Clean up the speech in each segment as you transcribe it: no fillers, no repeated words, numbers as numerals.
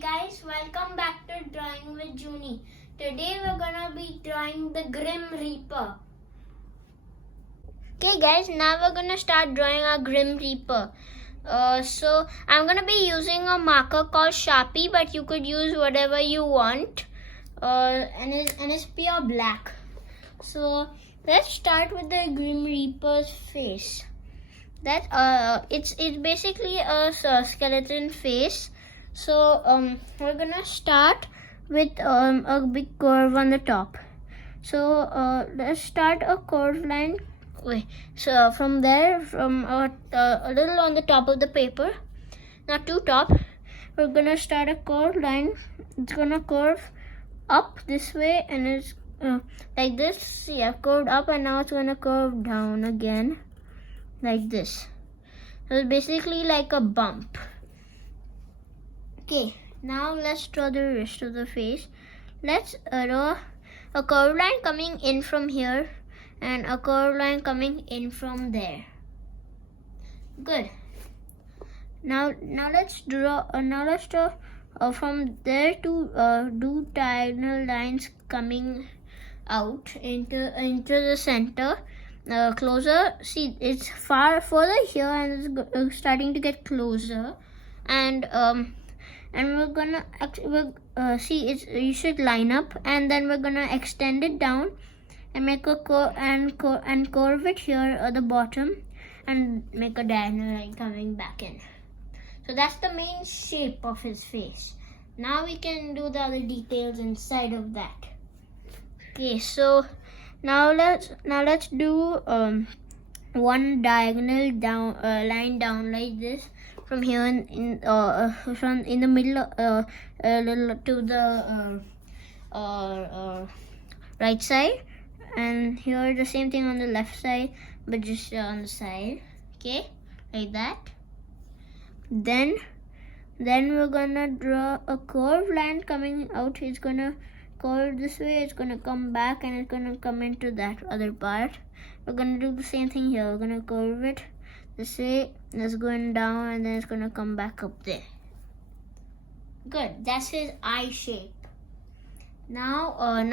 guys, welcome back to Drawing with Juni. Today we're gonna be drawing the Grim Reaper. Okay guys, now we're gonna start drawing our Grim Reaper. So I'm gonna be using a marker called Sharpie, but you could use whatever you want. And it's pure black. So let's start with the Grim Reaper's face. It's basically a skeleton face. So we're gonna start with a big curve on the top. So let's start a curved line. So from there, from a little on the top of the paper, not too top, we're gonna start a curved line. It's gonna curve up this way, and it's like this. See, I've curved up, and now it's gonna curve down again, like this. So it's basically like a bump. Okay, now let's draw the rest of the face. Let's draw a curved line coming in from here and a curved line coming in from there. Good. Now let's draw. From there to do diagonal lines coming out into the center. Closer. See, it's further here, and it's starting to get closer. And we're gonna see it's you should line up, and then we're gonna extend it down and make a curve and curve it here at the bottom and make a diagonal line coming back in. So that's the main shape of his face. Now we can do the other details inside of that. Okay, so now let's do one diagonal down line down like this from here from in the middle little to the right side, and here the same thing on the left side, but just on the side. Okay, like that. Then we're gonna draw a curved line coming out. It's gonna curve this way, it's gonna come back, and it's gonna come into that other part. We're gonna do the same thing here. We're gonna curve it this way, it's going down, and then it's gonna come back up there. Good, that's his eye shape. Now I'm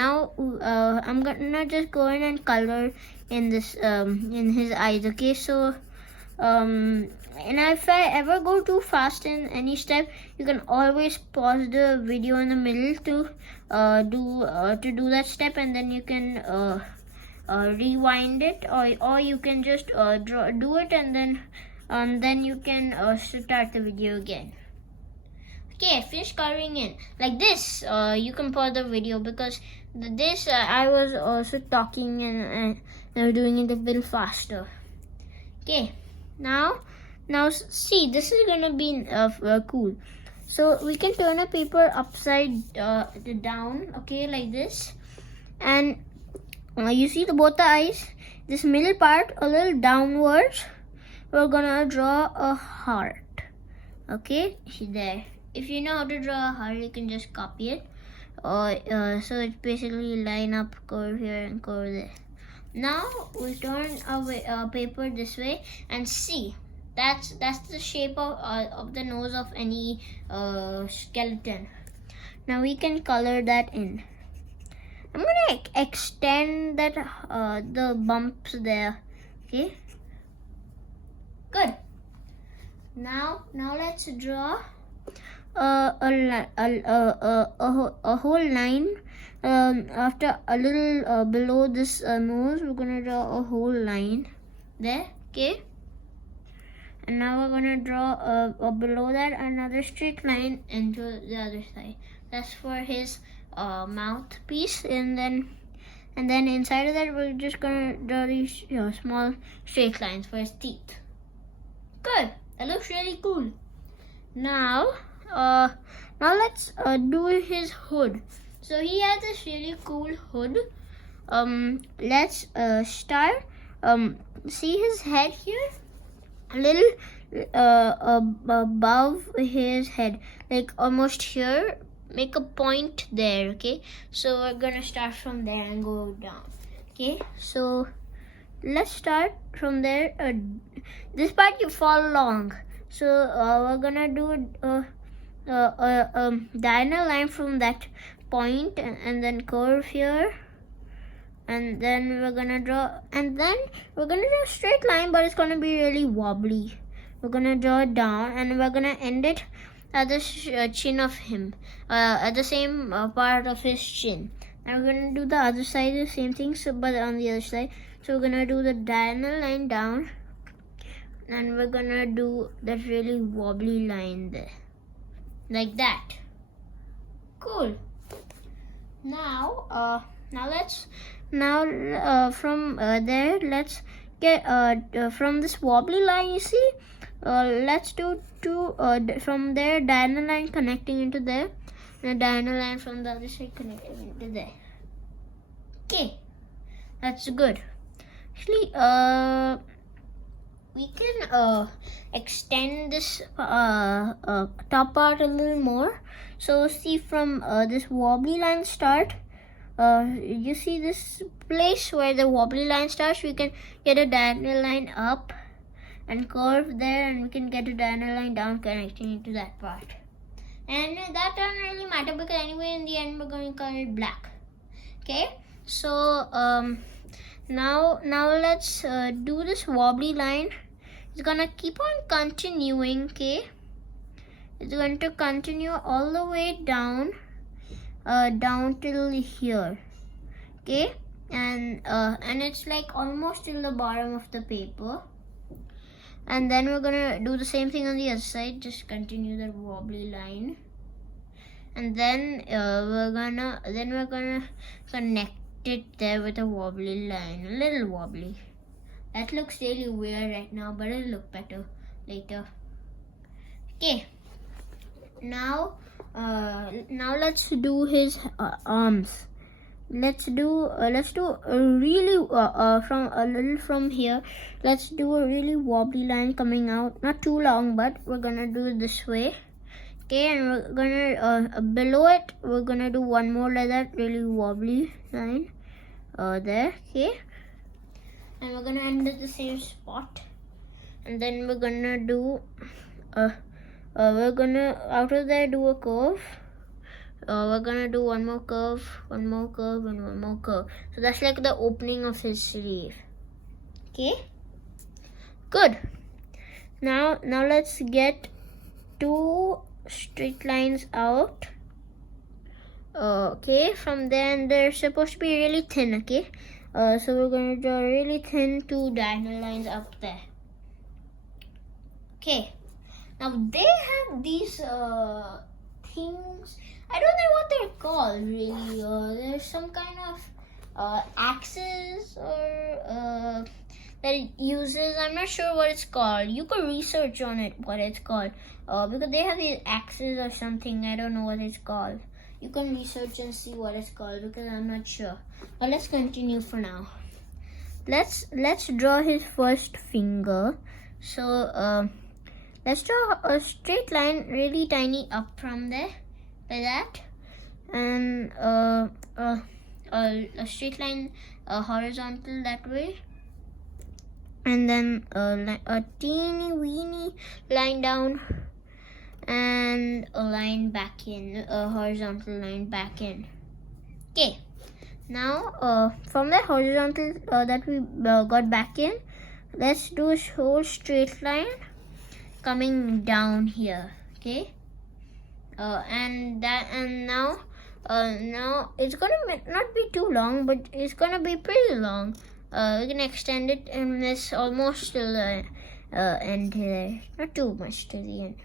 gonna just go in and color in this in his eyes. Okay, so and if I ever go too fast in any step, you can always pause the video in the middle to do that step, and then you can rewind it, or you can just do it, and then you can start the video again. Okay, finish coloring in like this. You can pause the video because this I was also talking and doing it a bit faster. Okay, now see, this is gonna be cool. So we can turn a paper upside down, okay, like this, and you see both the eyes, this middle part a little downwards. We're gonna draw a heart. Okay, see there. If you know how to draw a heart, you can just copy it. So it's basically line up, curve here, and curve there. Now we turn our paper this way, and see, that's the shape of the nose of any skeleton. Now we can color that in. I'm gonna extend that the bumps there. Okay. Good. Now let's draw a whole line. After a little below this nose, we're gonna draw a whole line there. Okay. And now we're gonna draw below that another straight line into the other side. That's for his mouthpiece, and then inside of that we're just gonna draw these small straight lines for his teeth. Good. That looks really cool. Now let's do his hood. So he has this really cool hood. Let's start. See his head here, a little above his head, like almost here. Make a point there. Okay, so we're gonna start from there and go down. Okay, so let's start from there. This part you follow along. So we're gonna do diagonal line from that point, and then curve here, and then we're gonna draw a straight line, but it's gonna be really wobbly. We're gonna draw it down, and we're gonna end it at the chin of him, at the same part of his chin. And we're gonna do the other side the same thing, but on the other side. So we're gonna do the diagonal line down, and we're gonna do that really wobbly line there, like that. Cool. Now from there, let's get from this wobbly line, you see, let's do two from there, diagonal line connecting into there, and a diagonal line from the other side connecting into there. Okay, that's good. Actually, we can extend this top part a little more. So see, from this wobbly line start, you see this place where the wobbly line starts, we can get a diagonal line up and curve there, and we can get a diagonal line down connecting into that part. And that doesn't really matter, because anyway in the end we're going to color it black. Okay, so now let's do this wobbly line. It's gonna keep on continuing. Okay, it's going to continue all the way down till here. Okay, and it's like almost till the bottom of the paper. And then we're gonna do the same thing on the other side. Just continue the wobbly line, and then we're gonna connect it there with a wobbly line, a little wobbly. That looks really weird right now, but it'll look better later. Okay. Now let's do his arms. Let's do a really from a little from here. Let's do a really wobbly line coming out, not too long, but we're gonna do it this way. Okay, and we're gonna below it, we're gonna do one more like that, really wobbly line there. Okay, and we're gonna end at the same spot, and then we're gonna do we're gonna out of there do a curve. We're gonna do one more curve, and one more curve. So that's like the opening of his sleeve. Okay, good. Now let's get two straight lines out. Okay, from there, and they're supposed to be really thin. Okay, so we're gonna draw really thin two diagonal lines up there. Okay, now they have these things. I don't know what they're called really. There's some kind of axes or that it uses. I'm not sure what it's called. You could research on it what it's called, because they have these axes or something. I don't know what it's called. You can research and see what it's called, because I'm not sure. But let's continue for now. Let's draw his first finger. So let's draw a straight line really tiny up from there, like that, and a straight line horizontal that way, and then a teeny weeny line down, and a line back in, a horizontal line back in. Okay, now from the horizontal that we got back in, let's do a whole straight line coming down here. Okay, and now it's gonna not be too long, but it's gonna be pretty long. We can extend it, and it's almost till the end here, not too much to the end.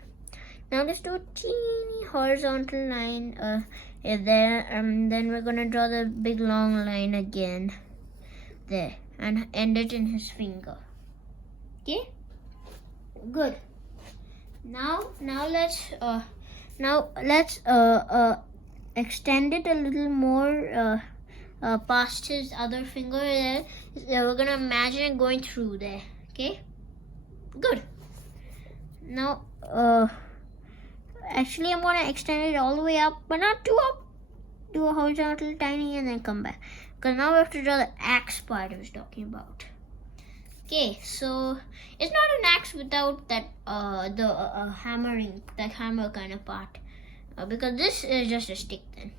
Now let's do a teeny horizontal line there, and then we're gonna draw the big long line again there, and end it in his finger. Okay, good. Now let's extend it a little more past his other finger there. We're gonna imagine it going through there. Okay, good. Now actually I'm gonna extend it all the way up, but not too up. Do a horizontal tiny and then come back, because now we have to draw the axe part I was talking about. Okay, so it's not an axe without that hammering, that hammer kind of part. because this is just a stick then.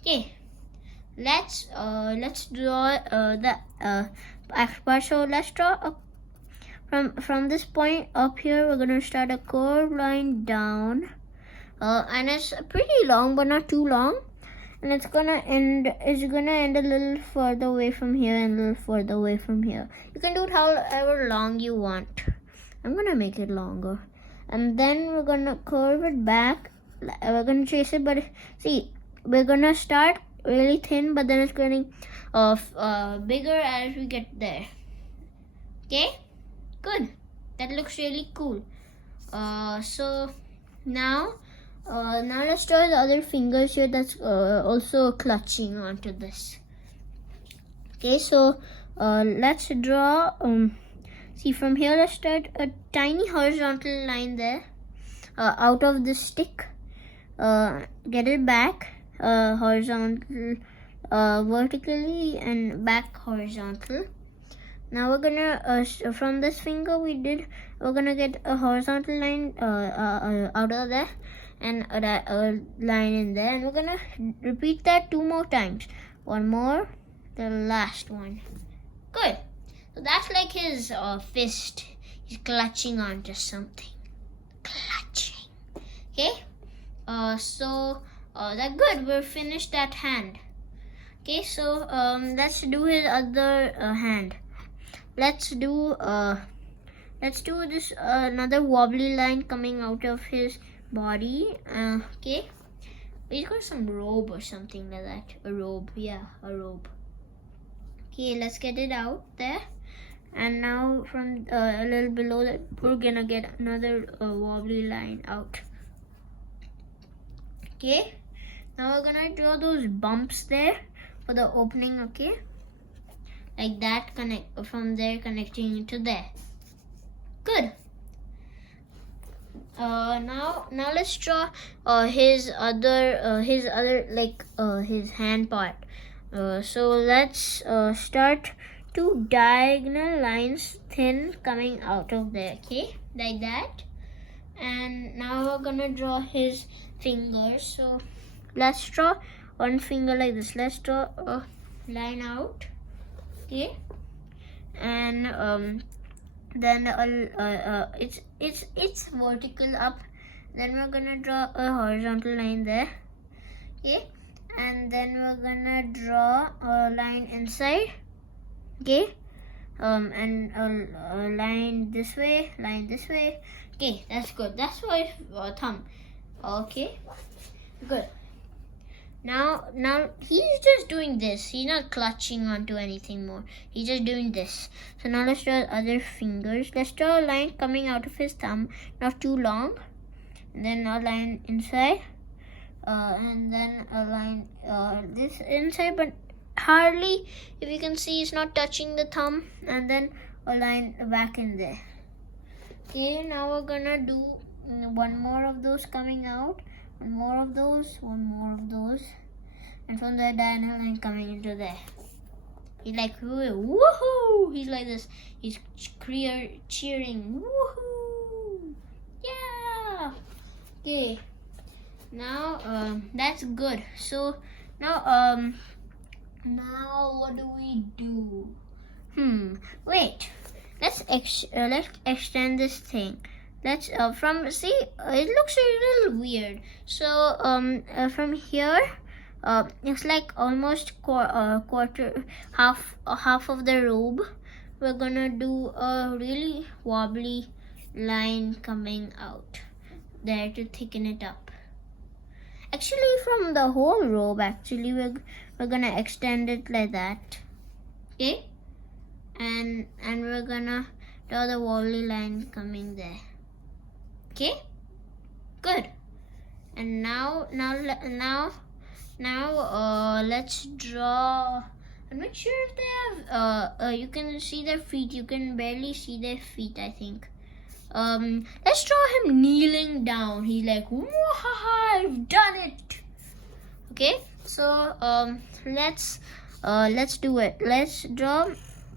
Okay, let's draw the part. So let's draw from this point up here. We're gonna start a curved line down, and it's pretty long but not too long, and it's gonna end a little further away from here and a little further away from here. You can do it however long you want. I'm gonna make it longer, and then we're gonna curve it back. We're gonna trace it, but see, we're gonna start really thin, but then it's getting bigger as we get there. Okay, good. That looks really cool. So now let's draw the other fingers here that's also clutching onto this. Okay, so let's draw. See, from here let's start a tiny horizontal line there, out of the stick. Get it back horizontal, vertically, and back horizontal. Now we're gonna from this finger we're gonna get a horizontal line out of there, and a line in there, and we're gonna repeat that 2 more times. One more, the last one. Good. So that's like his fist. He's clutching onto something. Clutching. Okay. So that's good. We're finished that hand. Okay. So let's do his other hand. Let's do this another wobbly line coming out of his body. Okay. He's got some robe or something like that. A robe. Yeah, a robe. Okay, let's get it out there. And now from a little below that, we're gonna get another wobbly line out. Okay, now we're gonna draw those bumps there for the opening. Okay, like that, from there connecting to there. Good. Now let's draw his hand part. So let's start 2 diagonal lines thin coming out of there. Okay, like that. And now we're gonna draw his fingers. So let's draw one finger like this. Let's draw a line out. Okay, and then it's vertical up. Then we're gonna draw a horizontal line there. Okay, and then we're gonna draw a line inside. Okay, and a line this way, line this way. Okay, that's good. That's for his thumb. Okay, good. Now he's just doing this. He's not clutching onto anything more. He's just doing this. So now let's draw other fingers. Let's draw a line coming out of his thumb, not too long. And then a line inside, and then a line this inside, but hardly, if you can see, it's not touching the thumb. And then a line back in there. Okay, now we're gonna do one more of those coming out. One more of those, and from the diagonal line coming into there. He's like, woohoo! He's like this. He's cheering, woohoo! Yeah. Okay. Now that's good. So now what do we do? Wait. Let's extend this thing. Let's it looks a little weird. So from here, it's like almost half of the robe. We're gonna do a really wobbly line coming out there to thicken it up. Actually, from the whole robe, we're gonna extend it like that. Okay, and we're gonna draw the wobbly line coming there. Okay, good. And now let's draw. I'm not sure if they have. You can see their feet. You can barely see their feet, I think. Let's draw him kneeling down. He's like, "Wahaha, I've done it." Okay, so let's do it. Let's draw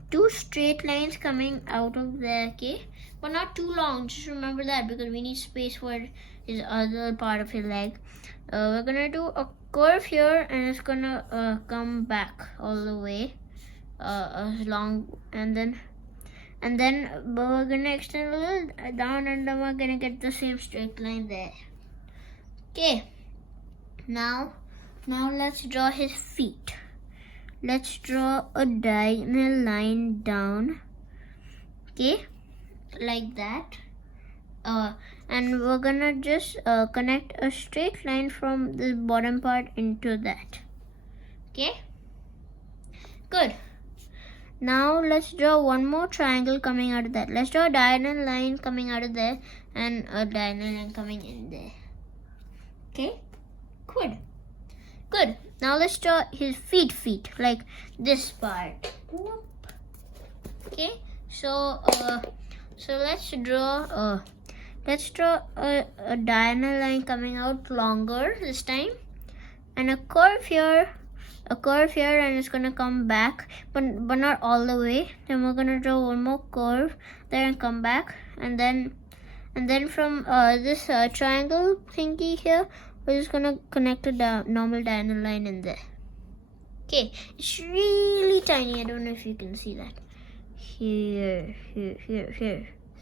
2 straight lines coming out of there. Okay, but not too long. Just remember that, because we need space for it his other part of his leg. We're gonna do a curve here, and it's gonna come back all the way long, and then we're gonna extend a little down, and then we're gonna get the same straight line there. Okay, now let's draw his feet. Let's draw a diagonal line down, okay, like that. And we're gonna just connect a straight line from the bottom part into that. Okay, good. Now let's draw one more triangle coming out of that. Let's draw a diagonal line coming out of there and a diagonal line coming in there. Okay, good. Good. Now let's draw his feet, like this part. Okay, so let's draw a diagonal line coming out longer this time, and a curve here, and it's gonna come back, but not all the way. Then we're gonna draw one more curve there and come back, and then from this triangle thingy here, we're just gonna connect a normal diagonal line in there. Okay, it's really tiny. I don't know if you can see that. Here. See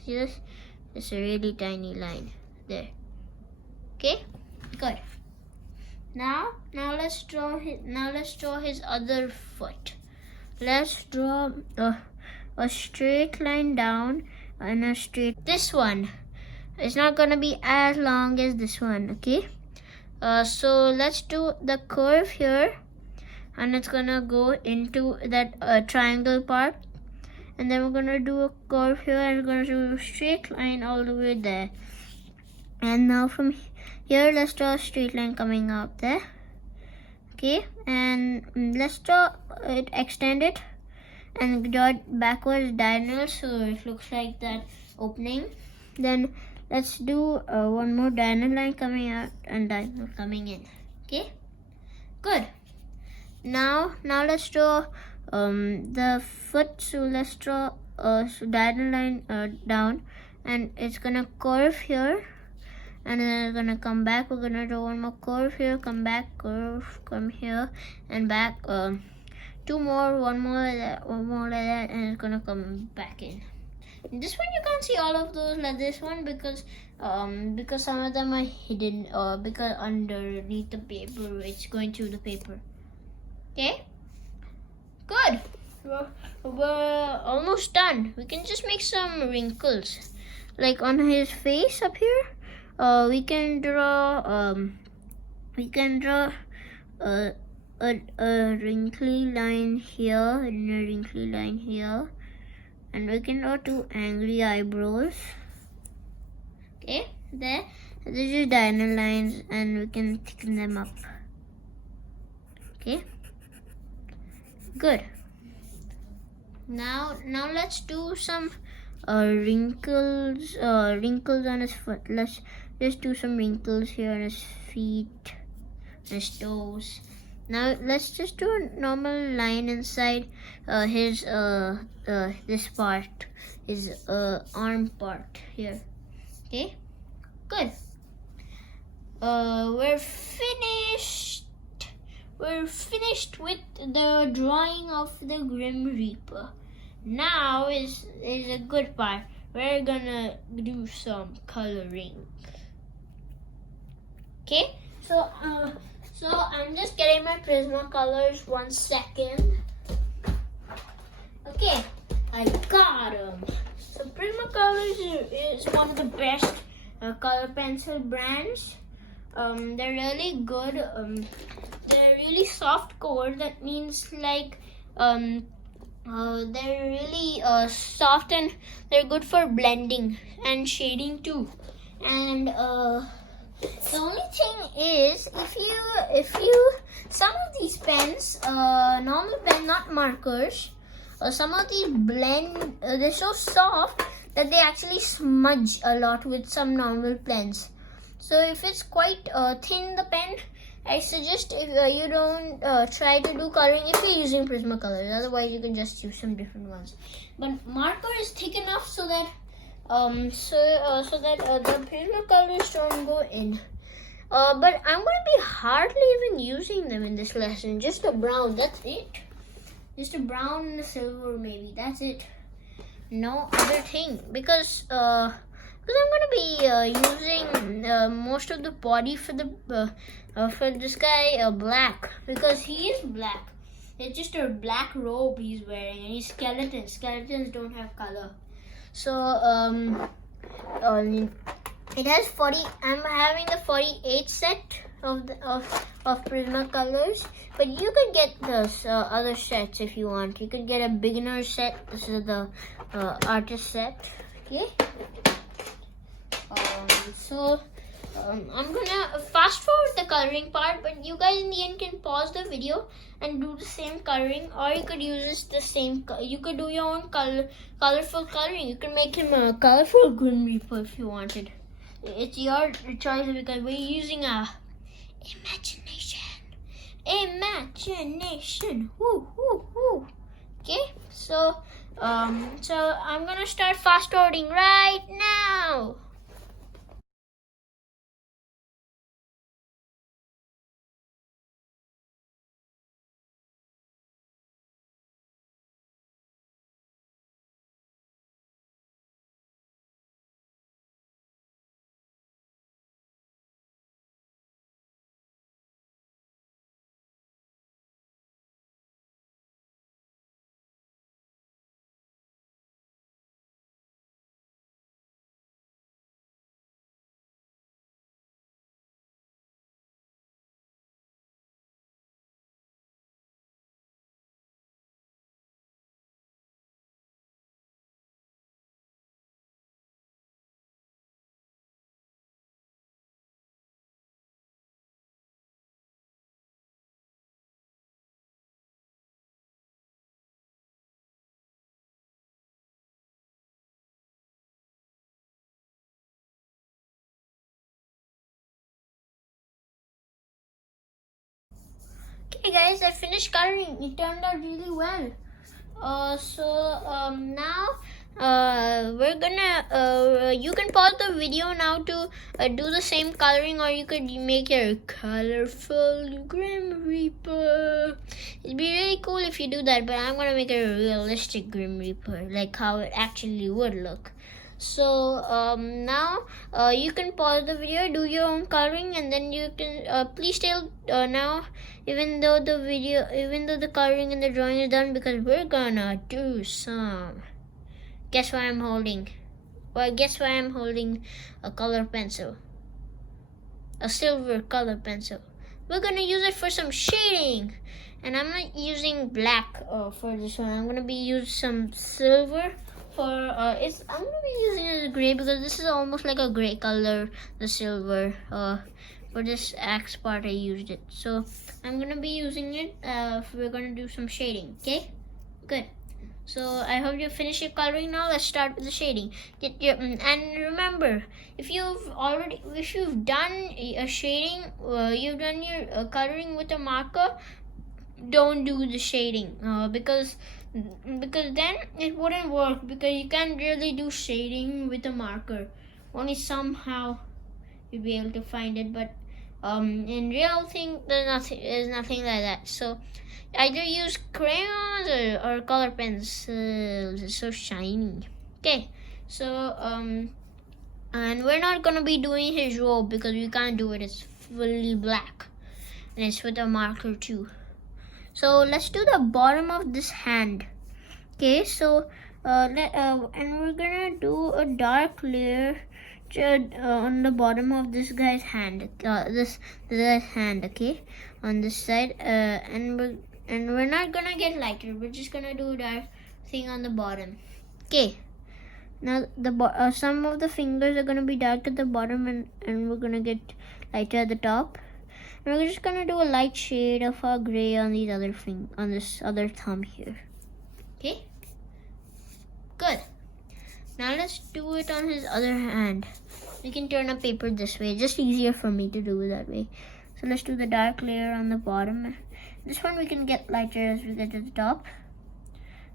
this? It's a really tiny line there. Okay, good. Now let's draw his other foot. Let's draw a straight line down and a straight. This one is not gonna be as long as this one. Okay. So let's do the curve here, and it's gonna go into that triangle part, and then we're gonna do a curve here, and we're gonna do a straight line all the way there. And now from here, let's draw a straight line coming out there. Okay, and let's draw it, extend it, and draw it backwards diagonal so it looks like that opening. Then let's do one more diagonal line coming out and diagonal coming in. Okay, good. Now let's draw the foot. So let's draw a diagonal line down, and it's gonna curve here, and then it's gonna come back. We're gonna draw one more curve here, come back, curve, come here and back. Two more, one more like that, and it's gonna come back in. This one you can't see all of those like this one because some of them are hidden because underneath the paper, it's going through the paper. Okay, good. We're almost done. We can just make some wrinkles, like on his face up here. We can draw a wrinkly line here and a wrinkly line here. And we can draw two angry eyebrows. Okay, there. These are just diagonal lines, and we can thicken them up. Okay, good. Now let's do some wrinkles on his foot. Let's just do some wrinkles here on his feet, his toes. Now let's just do a normal line inside his this part, his arm part here. Okay, good. We're finished. We're finished with the drawing of the Grim Reaper. Now is a good part. We're gonna do some coloring. Okay, so I'm just getting my Prismacolors. 1 second. Okay, I got them. So Prismacolors is one of the best color pencil brands. They're really good. They're really soft core. That means like they're really soft, and they're good for blending and shading too. And the only thing is, if you some of these pens, normal pen, not markers, some of these blend. They're so soft that they actually smudge a lot with some normal pens. So if it's quite thin, the pen, I suggest if you don't try to do coloring if you're using Prismacolors. Otherwise, you can just use some different ones. But marker is thick enough so that so that the Prismacolors don't go in. But I'm gonna be hardly even using them in this lesson. Just a brown, that's it. Just a brown and a silver, maybe. That's it. No other thing, because I'm gonna be using most of the body for this guy black, because he is black. It's just a black robe he's wearing, and he's skeleton. Skeletons don't have color. So it has 40. I'm having the 48 set of Prismacolors, but you could get those other sets if you want. You could get a beginner set. This is the artist set. Okay. I'm gonna fast forward the coloring part, but you guys in the end can pause the video and do the same coloring, or you could use the same. You could do your own colorful coloring. You can make him a colorful Grim Reaper if you wanted. It's your choice, because we're using a imagination. Woo, woo, woo. Okay, so I'm gonna start fast forwarding right now. Okay guys, I finished coloring. It turned out really well. Now we're gonna you can pause the video now to do the same coloring, or you could make a colorful Grim Reaper. It'd be really cool if you do that, but I'm gonna make a realistic Grim Reaper, like how it actually would look. So now you can pause the video, do your own coloring, and then you can please tell now, even though the coloring and the drawing is done, because we're gonna do some. Guess what I'm holding? Well, guess why I'm holding a color pencil, a silver color pencil. We're gonna use it for some shading, and I'm not using black for this one. I'm gonna be using some silver. I'm gonna be using it as a gray, because this is almost like a gray color, the silver. For this axe part I used it, so I'm gonna be using it. We're gonna do some shading. Okay, good. So I hope you finish your coloring now. Let's start with the shading. And remember, if you've done a shading, you've done your coloring with a marker, don't do the shading, because then it wouldn't work, because you can't really do shading with a marker. Only somehow you'll be able to find it, but in real thing there's nothing like that. So either use crayons or color pencils. It's so shiny. Okay, so and we're not gonna be doing his robe, because we can't do it. It's fully black, and it's with a marker too. So let's do the bottom of this hand. Okay, so and we're gonna do a dark layer on the bottom of this guy's hand. This guy's hand. Okay, on this side. And we're not gonna get lighter. We're just gonna do a dark thing on the bottom. Okay. Now some of the fingers are gonna be dark at the bottom, and we're gonna get lighter at the top. And we're just gonna do a light shade of our gray on these on this other thumb here. Okay, good. Now let's do it on his other hand. We can turn a paper this way. It's just easier for me to do it that way. So let's do the dark layer on the bottom. This one we can get lighter as we get to the top.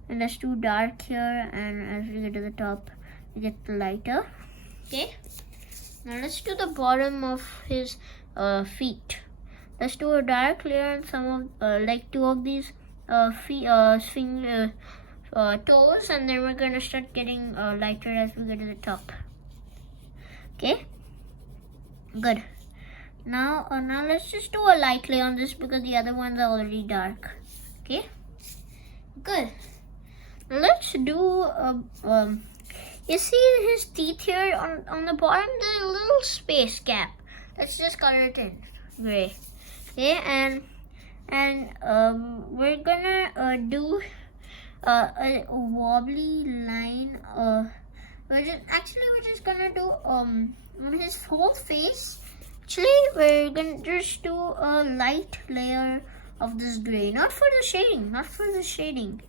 And let's do dark here, and as we get to the top, You get the lighter. Okay. Now let's do the bottom of his feet. Let's do a dark layer on some of like 2 of these feet, toes, and then we're gonna start getting lighter as we get to the top. Okay. Good. Now let's just do a light layer on this because the other ones are already dark. Okay. Good. Now let's do you see his teeth here on the bottom? There's a little space gap. Let's just color it in gray. Okay, and we're gonna do a wobbly line. We're just gonna do on his whole face. Actually, we're gonna just do a light layer of this gray, not for the shading,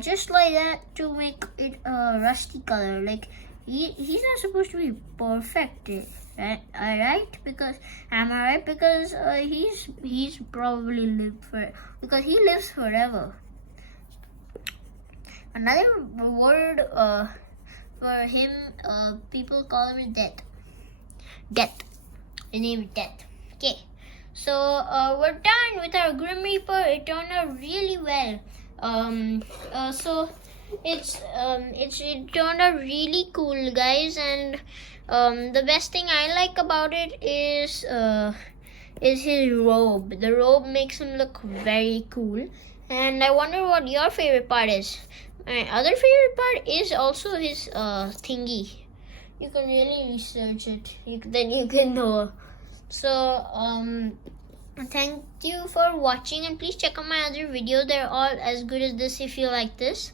just like that to make it a rusty color. Like he's not supposed to be perfect, right? Alright, because am I right? Because he's probably because he lives forever. Another word for him, people call him death. His name is Death. Okay, so we're done with our Grim Reaper. It turned out really well. So it turned out really cool, guys, and the best thing I like about it is his robe. The robe makes him look very cool, and I wonder what your favorite part is. My other favorite part is also his thingy. You can really research it. Then you can know. So thank you for watching, and please check out my other videos. They're all as good as this. If you like this,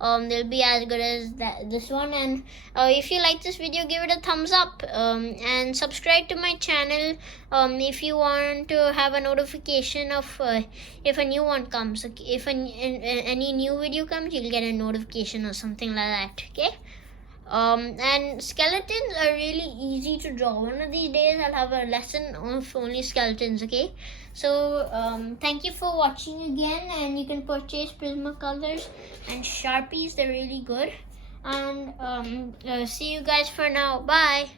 they'll be as good as this one. And if you like this video, give it a thumbs up, and subscribe to my channel if you want to have a notification of if a new one comes. Okay? If any new video comes, you'll get a notification or something like that. Okay. And skeletons are really easy to draw. One of these days I'll have a lesson of only skeletons. Okay, so thank you for watching again, and you can purchase Prismacolors and Sharpies. They're really good, and see you guys for now. Bye.